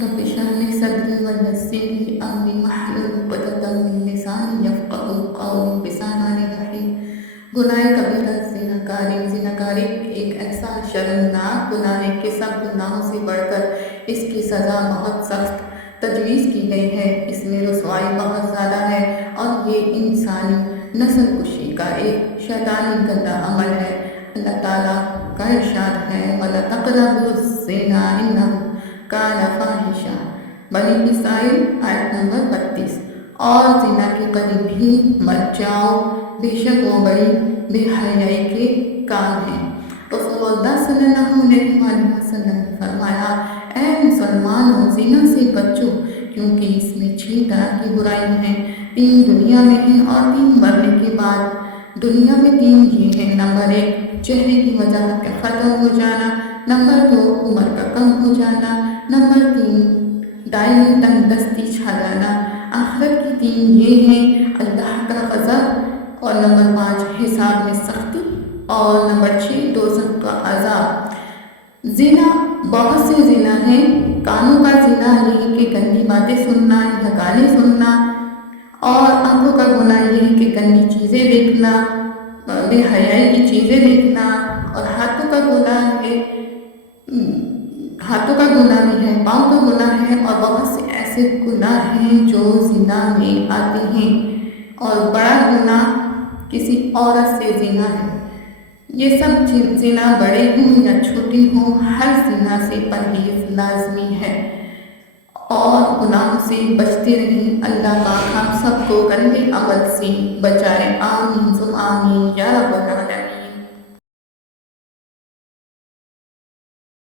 رب اشرح لي صدري ويسر لي امري واحلل عقدة من لساني يفقهوا قولي بسان رحیم۔ گناہ کبیرہ زناکاری ایک ایسا شرمناک گناہ ہے کہ سب گناہوں سے بڑھ کر اس کی سزا بہت سخت تجویز کی گئی ہے۔ اس میں رسوائی بہت زیادہ ہے اور یہ انسانی نسل کشی کا ایک شیطانی گندا عمل ہے۔ اللہ تعالیٰ کا ارشاد ہے وَلَا تَقْرَبُوا الزِّنَا إِنَّهُ كَانَ فَاحِشَةً، بنی اسرائیل آیت نمبر 32۔ اور زنا کے قریب بھی مت جاؤ، بے شک وہ بڑی بے حیائی کے کام ہیں۔ رسول اللہ صلی اللہ علیہ وآلہ وسلم نے فرمایا، اے مسلمانوں، زنا سے بچو کیونکہ اس میں 6 طرح کی برائیاں ہیں، 3 دنیا میں ہیں اور 3 مرنے کے بعد۔ دنیا میں 3 یہ ہیں: نمبر 1 چہرے کی وضاحت کا ختم ہو جانا، نمبر 2 عمر کا کم ہو جانا، نمبر 3 دائمی تنگ دستی چھا جانا۔ آخرت کی 3 یہ ہیں: اللہ کا غضب، اور نمبر 5 حساب میں سختی، اور نمبر 6 دوزخ کا عذاب۔ زنا بہت سے زنا ہیں۔ کانوں کا زنا یہ ہے کہ گندی باتیں سننا یا گانے سننا، اور آنکھوں کا گناہ یہ ہے کہ گندی چیزیں دیکھنا، بے حیائی کی چیزیں دیکھنا، اور ہاتھوں کا گناہ بھی ہے، پاؤں کا گناہ ہے، اور بہت سے ایسے گناہ ہیں جو زنا میں آتے ہیں، اور بڑا گناہ کسی عورت سے زنا ہے۔ یہ سب زنا بڑے ہوں یا چھوٹے ہوں، ہر زنا سے پرہیز لازمی ہے اور گناہوں سے بچتے رہیں۔ اللہ پاک ہم سب کو گندے عمل سے بچائے، آمین ثم آمین یا رب العالمین۔